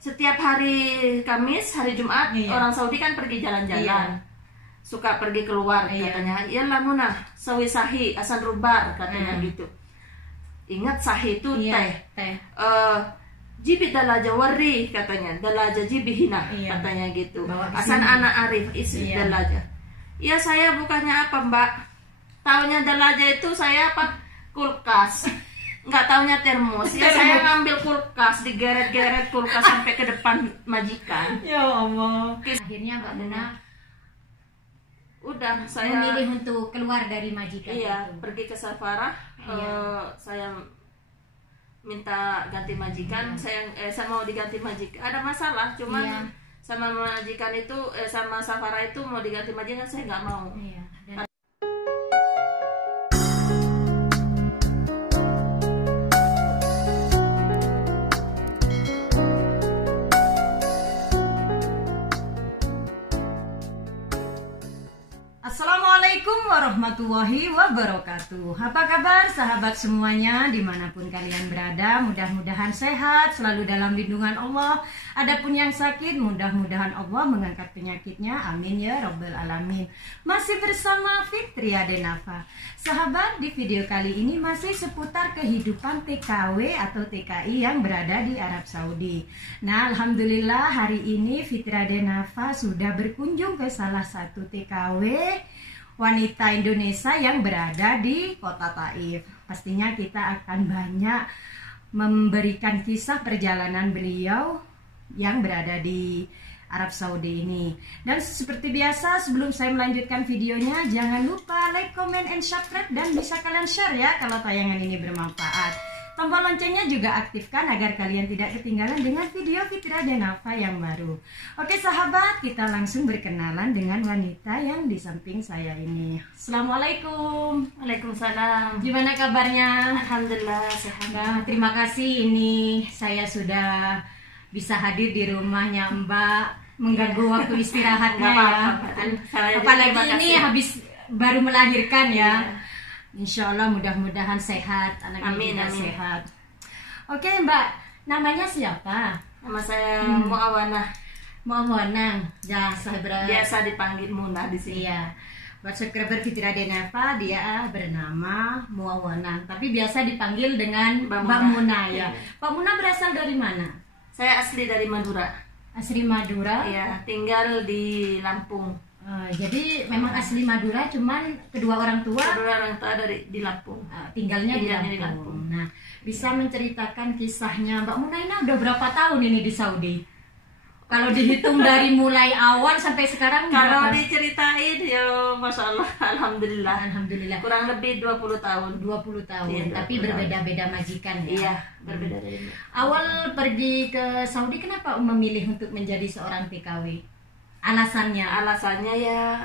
setiap hari Kamis, hari Jumat, orang Saudi kan pergi jalan-jalan. Suka pergi keluar katanya. Ya lamunah sawi sahi asan rubar katanya gitu. Ingat sahi itu teh. Jibi dalaja wari katanya, dalaja jibi hina katanya gitu. Asan anak arif isi dalaja. Ya saya bukannya apa Mbak? Taunya dalaja itu saya apa? Kulkas. Nggak taunya termos. Ya saya ngambil kulkas, digeret-geret kulkas sampai ke depan majikan. Ya Allah. Akhirnya Mbak Muna udah saya memilih untuk keluar dari majikan. Iya, itu. pergi ke Safarah. Saya minta ganti majikan. Saya mau diganti majikan. Ada masalah, cuman sama majikan itu sama Safarah itu mau diganti majikan saya nggak mau. Dan Assalamualaikum warahmatullahi wabarakatuh. Apa kabar sahabat semuanya dimanapun kalian berada? Mudah-mudahan sehat, selalu dalam lindungan Allah. Adapun yang sakit, mudah-mudahan Allah mengangkat penyakitnya. Amin ya Rabbal Alamin. Masih bersama Fitria Denafa. Sahabat, di video kali ini masih seputar kehidupan TKW atau TKI yang berada di Arab Saudi. Nah, alhamdulillah hari ini Fitria Denafa sudah berkunjung ke salah satu TKW wanita Indonesia yang berada di kota Taif. Pastinya kita akan banyak memberikan kisah perjalanan beliau yang berada di Arab Saudi ini. Dan seperti biasa, sebelum saya melanjutkan videonya, jangan lupa like, comment, and subscribe, dan bisa kalian share ya kalau tayangan ini bermanfaat. Tombol loncengnya juga aktifkan agar kalian tidak ketinggalan dengan video Fitria Denafa yang baru. Oke sahabat, kita langsung berkenalan dengan wanita yang di samping saya ini. Assalamualaikum. Waalaikumsalam. Gimana kabarnya? Alhamdulillah sehat. Nah, terima kasih ini saya sudah bisa hadir di rumahnya Mbak, mengganggu waktu istirahatnya ya. Apalagi ini habis baru melahirkan ya. Insya Allah mudah-mudahan sehat, anaknya juga sehat. Oke Mbak, namanya siapa? Nama saya Muawanah. Muawanah, ya sahabat. Biasa dipanggil Muna di sini. Iya. Buat subscriber Fitria Denafa, dia bernama Muawanah, tapi biasa dipanggil dengan Mbak Muna ya. Mbak Muna berasal dari mana? Saya asli dari Madura. Asli Madura? Iya, tinggal di Lampung. Jadi memang asli Madura, cuman kedua orang tua di Lampung. Tinggalnya di Lampung. Nah, bisa menceritakan kisahnya Mbak Muna ini udah berapa tahun ini di Saudi? Kalau dihitung dari mulai awal sampai sekarang? Kalau diceritain ya Masya Allah, Alhamdulillah. Alhamdulillah. Kurang lebih 20 tahun. 20 tahun, iya, 20 tapi berbeda-beda majikan ya? Iya, berbeda-beda. Awal pergi ke Saudi, kenapa memilih untuk menjadi seorang TKW? Alasannya ya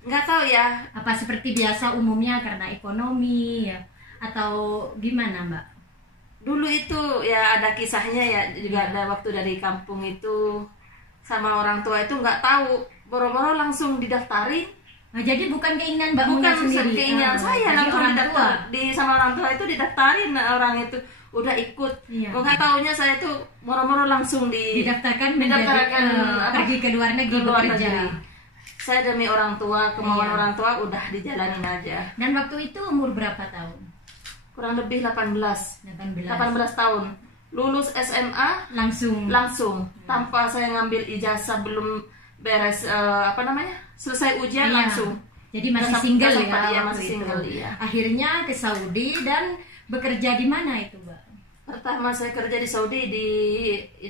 nggak tahu ya, apa seperti biasa umumnya karena ekonomi ya, atau gimana Mbak? Dulu itu ya ada kisahnya ya, juga ada waktu dari kampung itu sama orang tua itu nggak tahu, boro-boro langsung didaftarin. Nah, jadi bukan keinginan Mbak Muna bukan sendiri? Keinginan saya, langsung didaftar sama orang tua itu, didaftarin orang itu udah ikut. Kok nggak taunya saya tuh moro-moro langsung didaftarkan pergi ke luar negeri bekerja. Saya demi orang tua, kemauan orang tua udah dijalanin aja. Dan waktu itu umur berapa tahun? Kurang lebih 18 tahun. Lulus SMA langsung tanpa saya ngambil ijazah, belum beres selesai ujian langsung. Jadi masih single ya? Masih single ya. Akhirnya ke Saudi dan bekerja di mana itu, Mbak? Pertama saya kerja di Saudi di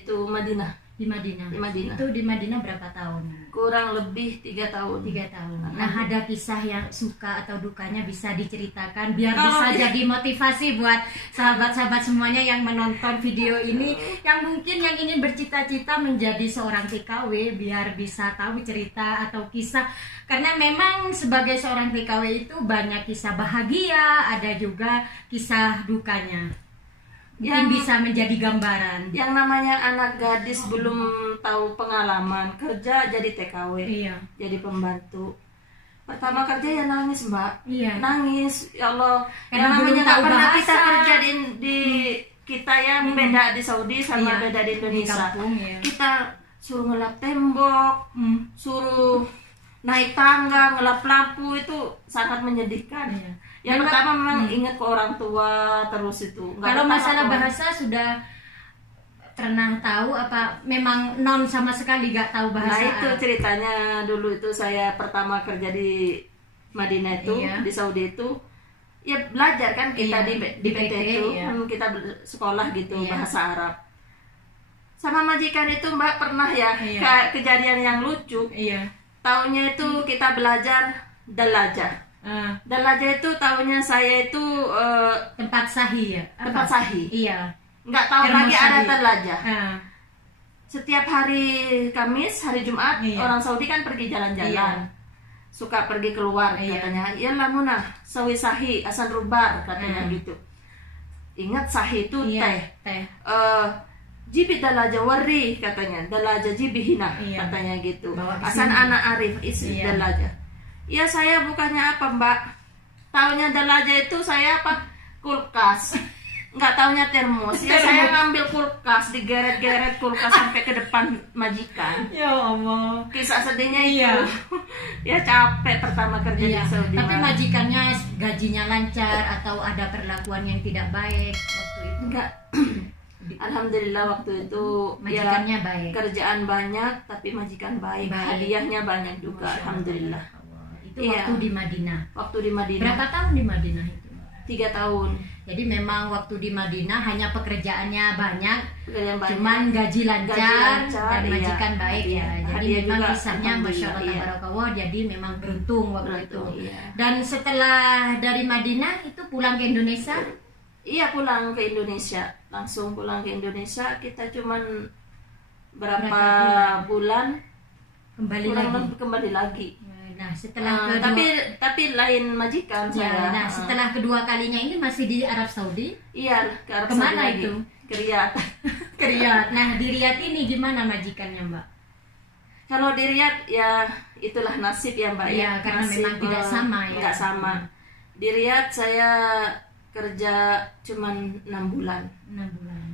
Madinah. Di Madinah. Itu di Madinah berapa tahun? Kurang lebih 3 tahun. 3 tahun. Nah, ada kisah yang suka atau dukanya bisa diceritakan biar bisa jadi motivasi buat sahabat-sahabat semuanya yang menonton video ini, yang mungkin yang ingin bercita-cita menjadi seorang TKW, biar bisa tahu cerita atau kisah. Karena memang sebagai seorang TKW itu banyak kisah bahagia, ada juga kisah dukanya. Yang bisa menjadi gambaran. Yang namanya anak gadis belum tahu pengalaman kerja jadi TKW, jadi pembantu. Pertama kerja ya nangis Mbak, nangis ya Allah. Yang namanya nggak pernah kita kerja di kita yang beda di Saudi sama beda di Indonesia. Kampung, ya. Kita suruh ngelap tembok, suruh naik tangga, ngelap lampu, itu sangat menyedihkan. Yang pertama memang ingat ke orang tua terus itu. Kalau masalah bahasa sudah pernah tahu apa memang non sama sekali gak tahu bahasa? Nah itu ceritanya, dulu itu saya pertama kerja di Madinah itu, di Saudi itu, ya belajar kan kita di PT itu, kita sekolah gitu bahasa Arab. Sama majikan itu Mbak pernah ya kejadian yang lucu. Taunya itu kita belajar dalaja. Dalaja itu taunya saya itu tempat sahih ya. Tempat sahih. Iya. Nggak tahu lagi ada dalaja. Setiap hari Kamis, hari Jumat orang Saudi kan pergi jalan-jalan. Suka pergi keluar katanya. Ya lamunah sawi sahi asan rubar katanya gitu. Ingat sahi itu teh. Jibi dalaja wari katanya, dalaja jibi hina katanya gitu. Asan anak arif isi dalaja. Ya saya bukannya apa Mbak, taunya dalaja itu saya apa kulkas, nggak taunya termos. Ya saya ngambil kulkas, digeret-geret kulkas sampai ke depan majikan. Ya Allah. Kisah sedihnya itu. Ya capek pertama kerja di Saudi. Tapi majikannya gajinya lancar atau ada perlakuan yang tidak baik waktu itu? Enggak. Alhamdulillah waktu itu majikannya baik. Kerjaan banyak tapi majikan baik. Hadiahnya banyak juga. Alhamdulillah. Itu waktu di Madinah. Waktu di Madinah. Berapa tahun di Madinah itu? 3 tahun. Jadi memang waktu di Madinah hanya pekerjaannya banyak, cuman gaji lancar dan majikan baik ya. Jadi memang kisahnya masya Allah tabarakallah. Jadi memang beruntung waktu itu. Dan setelah dari Madinah itu pulang ke Indonesia? Iya pulang ke Indonesia, langsung pulang ke Indonesia. Kita cuman berapa bulan kembali lagi. Nah setelah tapi lain majikan saya. Nah setelah kedua kalinya ini masih di Arab Saudi? Iya ke Arab Saudi. Kemana itu? Ke Riyadh. Ke Riyadh. Nah di Riyadh ini gimana majikannya Mbak? Kalau di Riyadh ya itulah nasib ya Mbak ya. Karena nasib, memang tidak sama ya. Tidak sama. Di Riyadh saya kerja cuman 6 bulan.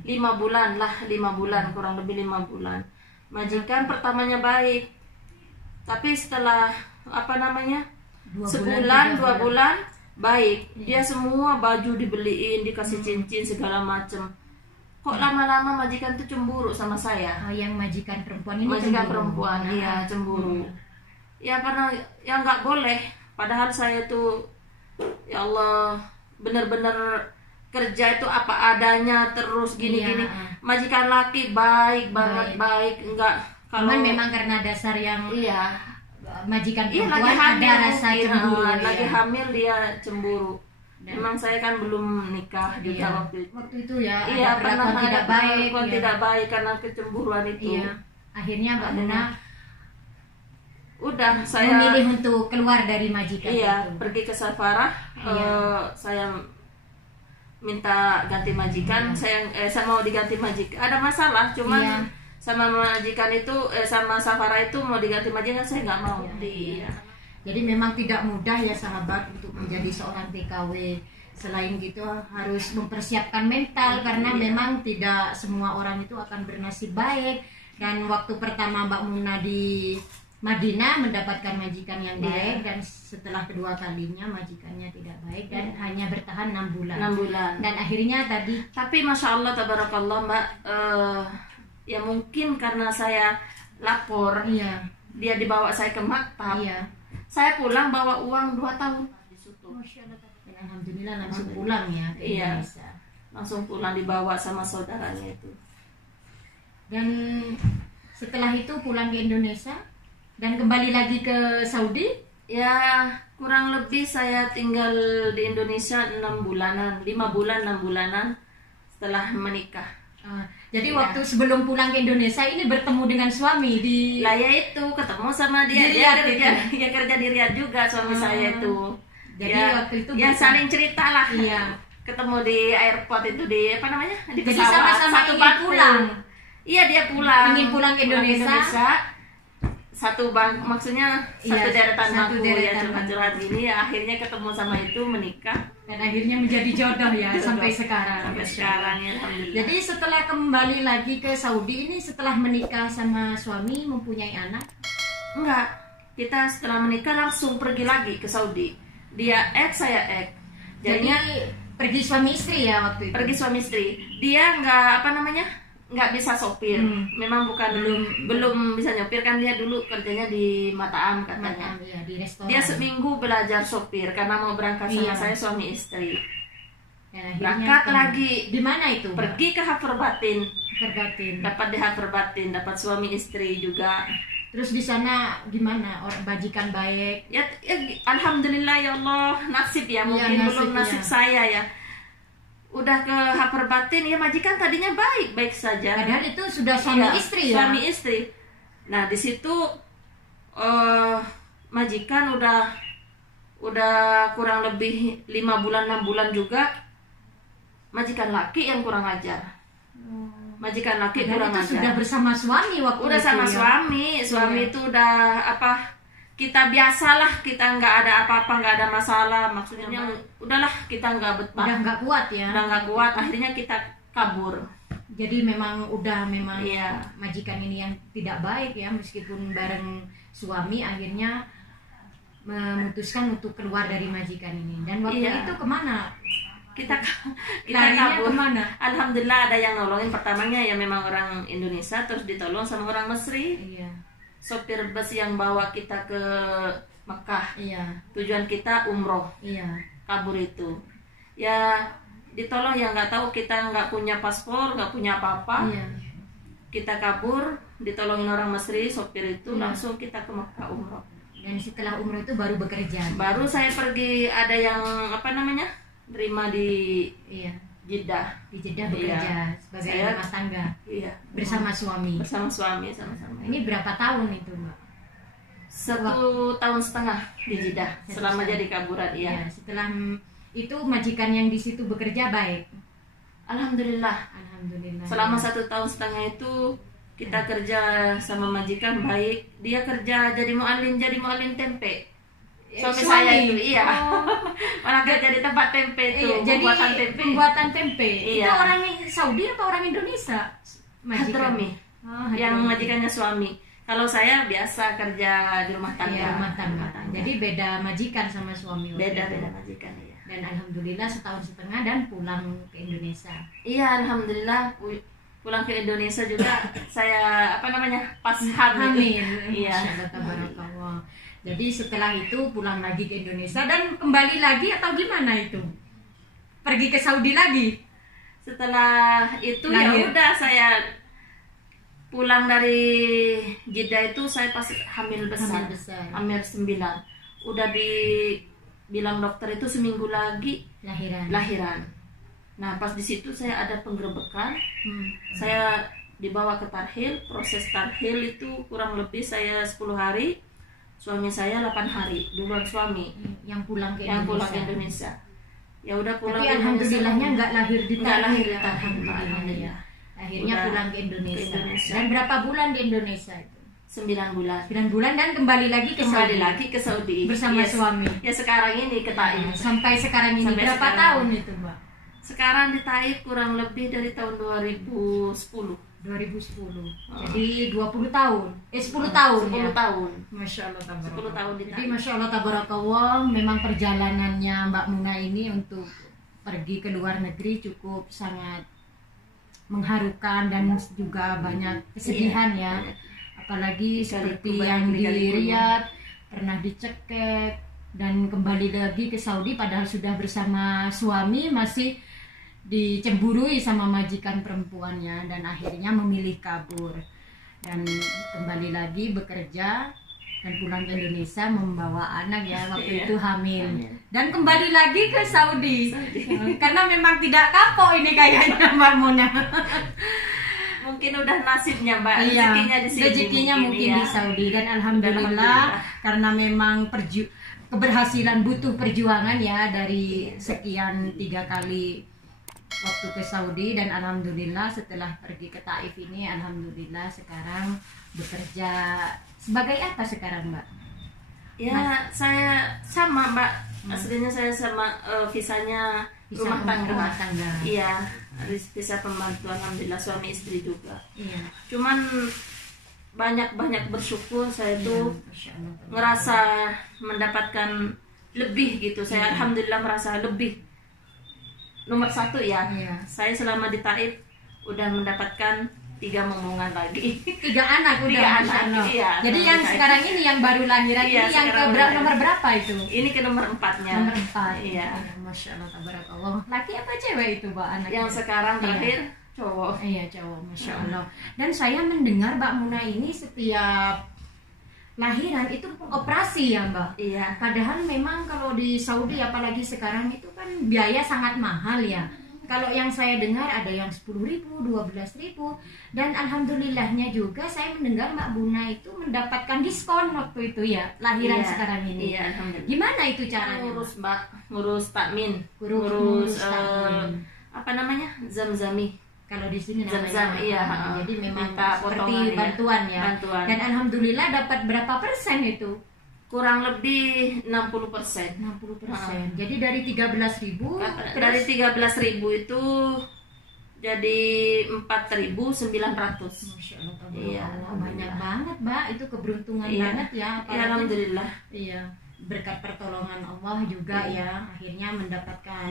5 bulan lah, 5 bulan kurang lebih 5 bulan. Majikan pertamanya baik, tapi setelah sebulan 2 bulan baik. Dia semua baju dibeliin, dikasih cincin segala macem. Kok lama-lama majikan tuh cemburu sama saya. Yang majikan perempuan ini majikan perempuan, iya cemburu. Ya karena ya nggak boleh. Padahal saya tuh ya Allah benar-benar kerja itu apa adanya terus gini-gini. Majikan laki baik banget, baik enggak kalau memang karena dasar yang majikan perempuan lagi hamil, ada rasa cemburu. Lagi hamil dia cemburu. Memang saya kan belum nikah juga waktu itu ya. Iya pernah tidak baik. Tidak baik karena kecemburuan itu. Iya. Akhirnya Mbak Dena udah saya memilih untuk keluar dari majikan itu. Pergi ke Safarah. Saya minta ganti majikan. Saya mau diganti majikan. Ada masalah cuman sama majikan itu sama Safarah itu mau diganti majikan saya nggak mau. Jadi memang tidak mudah ya sahabat untuk menjadi seorang TKW. Selain gitu harus mempersiapkan mental karena memang tidak semua orang itu akan bernasib baik. Dan waktu pertama Mbak Muna di Madinah mendapatkan majikan yang baik dan setelah kedua kalinya majikannya tidak baik dan hanya bertahan 6 bulan. 6 bulan. Dan akhirnya tapi masya Allah tabarakallah Mbak, ya mungkin karena saya lapor, dia dibawa saya ke maktab. Saya pulang bawa uang 2 tahun. Dan alhamdulillah langsung pulang ya ke Indonesia. Langsung pulang dibawa sama saudaranya itu. Dan setelah itu pulang ke Indonesia dan kembali lagi ke Saudi. Ya kurang lebih saya tinggal di Indonesia 6 bulanan, 5 bulan 6 bulanan setelah menikah. Jadi waktu sebelum pulang ke Indonesia ini bertemu dengan suami di ya itu ketemu sama dia. Dia kerja di Riyadh juga suami saya itu. Jadi waktu itu saling cerita lah. Ketemu di airport itu di di pesawat. Jadi sama-sama ingin pulang. Iya dia pulang. Ingin pulang ke Indonesia. satu bang, maksudnya satu deretan satu bangku ya, deretan curhat-curhat ini ya, akhirnya ketemu sama itu, menikah dan akhirnya menjadi jodoh ya sampai sekarang. sampai sekarang ya, alhamdulillah. Jadi setelah kembali lagi ke Saudi ini, setelah menikah sama suami, mempunyai anak? Enggak, kita setelah menikah langsung pergi lagi ke Saudi. Dia saya Jadi jadinya pergi suami istri ya waktu itu? pergi suami istri. Dia nggak bisa sopir. Memang bukan belum bisa nyopir, kan dia dulu kerjanya di Mataam katanya. Ya, di restoran. Dia seminggu belajar sopir karena mau berangkat sama saya suami istri. Ya, akhirnya Berangkat lagi. Di mana itu? Pergi ke Haferbatin. Haferbatin. Dapat di Haferbatin, dapat suami istri juga. Terus di sana gimana? Orang bajikan baik? Ya, alhamdulillah ya Allah, nasib ya, mungkin nasib, belum nasib saya ya. Udah ke Haferbatin ya, majikan tadinya baik saja. Padahal itu sudah suami istri ya. Suami istri. Nah di situ majikan udah kurang lebih 5 bulan 6 bulan juga, majikan laki yang kurang ajar. Majikan laki kurang ajar. Sudah bersama suami waktu udah itu sama ya? Suami itu udah kita biasalah, kita nggak ada apa-apa, nggak ada masalah, maksudnya udahlah kita nggak betah, udah nggak kuat ya, udah nggak kuat, akhirnya kita kabur. Jadi memang iya. Majikan ini yang tidak baik ya, meskipun bareng suami akhirnya memutuskan untuk keluar dari majikan ini. Dan waktu itu kemana? Kita larinya kabur. Kemana? Alhamdulillah ada yang nolongin. Pertamanya ya memang orang Indonesia, terus ditolong sama orang Mesri. Iya. Sopir bus yang bawa kita ke Mekah. Iya. Tujuan kita umroh. Iya. Kabur itu. Ya ditolong, yang nggak tahu, kita nggak punya paspor, nggak punya apa-apa. Iya. Kita kabur, ditolongin orang Mesri, sopir itu, langsung kita ke Mekah umroh. Dan setelah umroh itu baru bekerja. Baru saya pergi, ada yang terima di Jeddah. Di Jeddah bekerja sebagai rumah tangga. Iya. Bersama suami. Bersama suami sama-sama. Ini berapa tahun itu, Mbak? 1,5 tahun di Jeddah selama jadi kaburan. Iya. Setelah itu majikan yang di situ bekerja baik. Alhamdulillah. Selama 1,5 tahun itu kita kerja sama majikan baik. Dia kerja jadi muallim tempe. Suami saya itu, iya. Malah kerja di tempat tempe itu, pembuatan tempe. Pembuatan tempe. Iya. Itu orang Saudi atau orang Indonesia? Hadrami. Yang majikannya suami. Kalau saya biasa kerja di rumah tangga. Iya, rumah tangga. Jadi beda majikan sama suami. Beda majikan, iya. Dan alhamdulillah 1,5 tahun dan pulang ke Indonesia. Iya, alhamdulillah pulang ke Indonesia juga. Saya pas hamil. Iya. Tabarakallah. Jadi setelah itu pulang lagi ke Indonesia dan kembali lagi atau gimana itu? Pergi ke Saudi lagi? Setelah itu ya udah, saya pulang dari Jeddah itu saya pas hamil besar. Hamil 9. Udah dibilang dokter itu seminggu lagi lahiran. Nah pas di situ saya ada penggerebekan. Saya dibawa ke tarhil. Proses tarhil itu kurang lebih saya 10 hari. Suami saya 8 hari, duluan suami yang pulang ke Indonesia. Ya udah pulang. Tapi alhamdulillahnya nggak lahir di tarhil. Alhamdulillah. Akhirnya pulang ke Indonesia. Dan berapa bulan di Indonesia itu? 9 bulan. 9 bulan dan kembali lagi ke Saudi bersama suami. Ya sekarang ini ke Taif. Sampai sekarang ini berapa tahun itu, Mbak? Sekarang di Taif kurang lebih dari tahun 2010. 2010. Jadi 20 tahun. 10 tahun 10 ya. tahun. Masya Allah tabarakallah. 10 tahun di Taif. Jadi Masya Allah tabarakallah, memang perjalanannya Mbak Muna ini untuk pergi ke luar negeri cukup sangat mengharukan dan juga banyak kesedihan ya. Apalagi seperti yang di Riyadh pernah dicekek dan kembali lagi ke Saudi padahal sudah bersama suami, masih dicemburui sama majikan perempuannya dan akhirnya memilih kabur dan kembali lagi bekerja dan pulang ke Indonesia membawa anak ya waktu itu hamil dan kembali lagi ke Saudi. Karena memang tidak kapok ini kayaknya Mbak Muna. Mungkin udah nasibnya Mbak, rezekinya di sini. Rezekinya mungkin di Saudi dan alhamdulillah karena memang keberhasilan butuh perjuangan ya dari sekian 3 kali waktu ke Saudi, dan alhamdulillah setelah pergi ke Taif ini alhamdulillah sekarang bekerja sebagai apa sekarang, Mbak? Ya, saya sama, Mbak. Aslinya saya sama visanya rumah tangga. Iya, visa pembantu, alhamdulillah, suami istri juga. Iya. Cuman banyak bersyukur saya tuh Masya Allah. ngerasa mendapatkan lebih gitu. Saya alhamdulillah merasa lebih. Nomor 1 ya. Iya. Saya selama di Taif udah mendapatkan 3 momongan lagi. 3 anak udah. 3 Masya anak. Allah. Iya. Jadi yang sekarang ini yang baru lahiran Iya, ini yang sekarang ke baru nomor berapa itu? Ini ke nomor 4-nya. Nomor 4. Iya. Masya Allah, tabarakallah. Laki apa cewek itu, Mbak, anaknya? Yang sekarang Iya. terakhir cowok. Iya, cowok, Masya Allah. Dan saya mendengar Mbak Muna ini setiap lahiran itu operasi ya, Mbak? Iya. Padahal memang kalau di Saudi apalagi sekarang itu kan biaya sangat mahal ya. Kalau yang saya dengar ada yang 10.000, 12.000, dan alhamdulillahnya juga saya mendengar Mbak Muna itu mendapatkan diskon waktu itu ya, lahiran Iya. sekarang ini. Iya, alhamdulillah. Gimana itu caranya? Ngurus, Mbak, ngurus takmin, Ngurus takmin. apa namanya? Zamzami. Kalau di sini namanya Zam-zam, iya. jadi memang Minta seperti potongan, iya. bantuan ya. Bantuan. Dan alhamdulillah dapat berapa persen itu? Kurang lebih 60%. 60%. Jadi dari 13.000 Dari 13.000 itu jadi 4.900. Masya Allah, Iya, banyak banget, Mbak. Itu keberuntungan Iya. banget ya. Ya, Apalagi, alhamdulillah. iya, berkat pertolongan Allah juga ya, akhirnya mendapatkan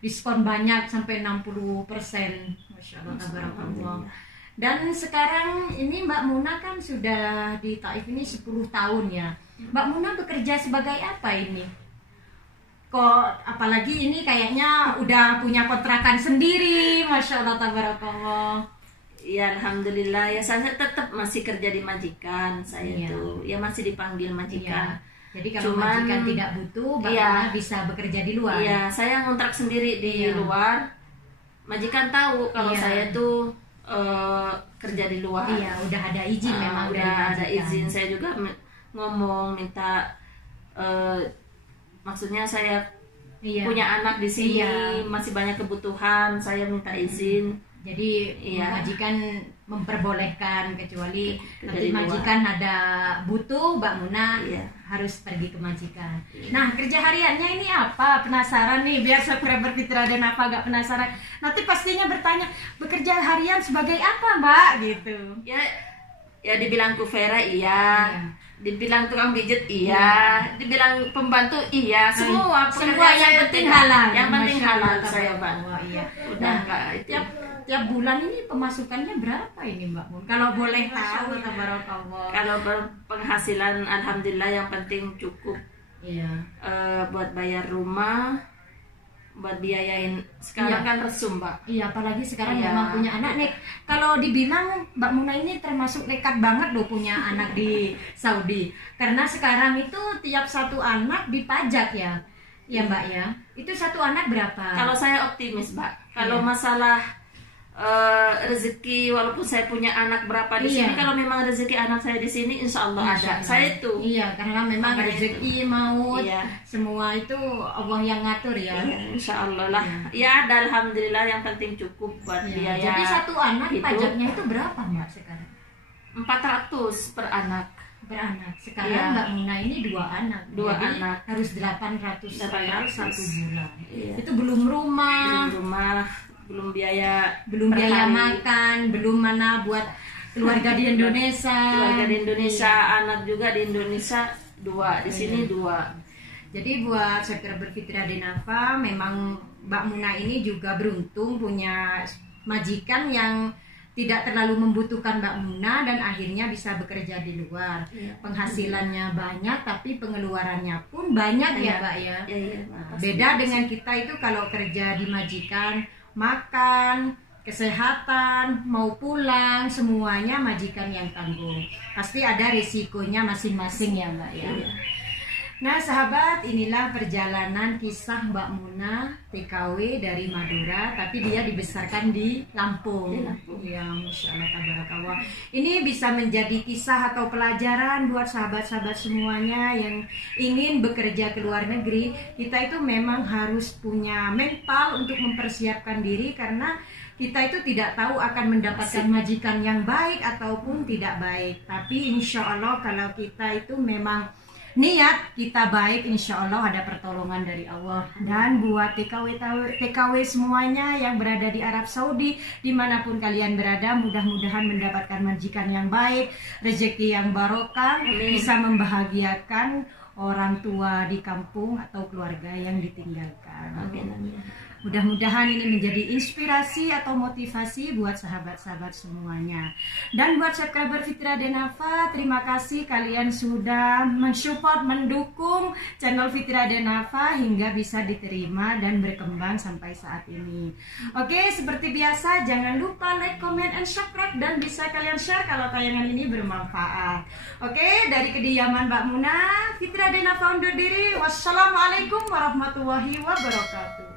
diskon banyak sampai 60%. Masya Allah, tabarakallah. Dan sekarang ini Mbak Muna kan sudah di Taif ini 10 tahun ya. Mbak Muna bekerja sebagai apa ini? Kok apalagi ini kayaknya udah punya kontrakan sendiri. Masya Allah, tabarakallah. Ya, alhamdulillah. Ya, saya tetap masih kerja di majikan. Saya Iya. tuh ya masih dipanggil majikan. Jadi kalau Cuman- majikan tidak butuh, Mbak Iya. Muna bisa bekerja di luar. Iya, saya ngontrak sendiri di Iya. luar. Majikan tahu kalau Iya. saya tuh kerja di luar. Iya, udah ada izin memang udah dari ada majikan. izin. Saya juga ngomong minta maksudnya saya Iya. punya anak di sini, Iya. masih banyak kebutuhan, saya minta izin. Jadi Iya. majikan memperbolehkan, kecuali Kerja nanti di luar. majikan ada butuh, Mbak Muna Iya. harus pergi ke majikan. Nah, kerja hariannya ini apa? Penasaran nih, biar subscriber Fitra dan apa gak penasaran. Nanti pastinya bertanya, bekerja harian sebagai apa, Mbak? Gitu. Ya dibilang kufera iya. Iya. Dibilang tukang pijet iya, dibilang pembantu iya, semua Semua pekerjaan yang saya penting tidak. halal. Yang penting Masya halal Allah, saya, Pak. Iya. Udah Nah, enggak itu. tiap bulan ini pemasukannya berapa ini, Mbak Mun? Kalau boleh tahu, tabarakallah. Kalau penghasilan alhamdulillah, yang penting cukup Iya. buat bayar rumah, buat biayain sekarang Iya. kan resum, Mbak. Iya, apalagi sekarang Iya. memang punya anak nih. Kalau dibilang Mbak Muna ini termasuk nekat banget loh punya anak di Saudi. Karena sekarang itu tiap satu anak dipajak ya. Ya, Mbak ya. Itu satu anak berapa? Kalau saya optimis, Mbak. Kalau Iya. masalah rezeki, walaupun saya punya anak berapa di Iya. sini, kalau memang rezeki anak saya di sini, insya Allah Masya ada. Allah. Saya itu. Iya, karena memang Makanya rezeki maut Iya. semua itu Allah yang ngatur ya. Iya, insya Allah lah. Ya, ada alhamdulillah, yang penting cukup buat Iya, biaya. jadi satu anak hidup. pajaknya itu berapa, Mbak, sekarang? 400 per anak. Per anak. Sekarang Iya. Mbak Muna ini 2 anak. Dua Jadi anak. harus 800 rial 800. satu bulan. Iya. Itu belum rumah, Belum rumah, belum biaya, belum per biaya hari. makan, belum mana buat keluarga di Indonesia. Keluarga di Indonesia, anak juga di Indonesia 2, di sini 2. Jadi buat subscriber Fitra Denafa, memang Mbak Muna ini juga beruntung punya majikan yang tidak terlalu membutuhkan Mbak Muna dan akhirnya bisa bekerja di luar. Iya. Penghasilannya banyak tapi pengeluarannya pun banyak ya, Iya. Mbak ya. Ya, iya, Nah, makasih. beda dengan kita itu kalau kerja di majikan, makan, kesehatan, mau pulang, semuanya majikan yang tanggung. Pasti ada risikonya masing-masing ya, Mbak ya. Iya. Nah sahabat, inilah perjalanan kisah Mbak Muna TKW dari Madura, tapi dia dibesarkan di Lampung. Ya, Masya Allah, tabarakallah. Ini bisa menjadi kisah atau pelajaran buat sahabat-sahabat semuanya yang ingin bekerja ke luar negeri. Kita itu memang harus punya mental untuk mempersiapkan diri, karena kita itu tidak tahu akan mendapatkan majikan yang baik ataupun tidak baik. Tapi insya Allah kalau kita itu memang niat kita baik, insya Allah ada pertolongan dari Allah. Dan buat TKW semuanya yang berada di Arab Saudi, dimanapun kalian berada, mudah-mudahan mendapatkan majikan yang baik, rezeki yang barokah, bisa membahagiakan orang tua di kampung atau keluarga yang ditinggalkan. Amin, amin. Mudah-mudahan ini menjadi inspirasi atau motivasi buat sahabat-sahabat semuanya. Dan buat subscriber Fitria Denafa, terima kasih kalian sudah mensupport, mendukung channel Fitria Denafa hingga bisa diterima dan berkembang sampai saat ini. Oke, seperti biasa jangan lupa like, comment, and subscribe, dan bisa kalian share kalau tayangan ini bermanfaat. Oke, dari kediaman Mbak Muna, Fitria Denafa undur diri. Wassalamualaikum warahmatullahi wabarakatuh.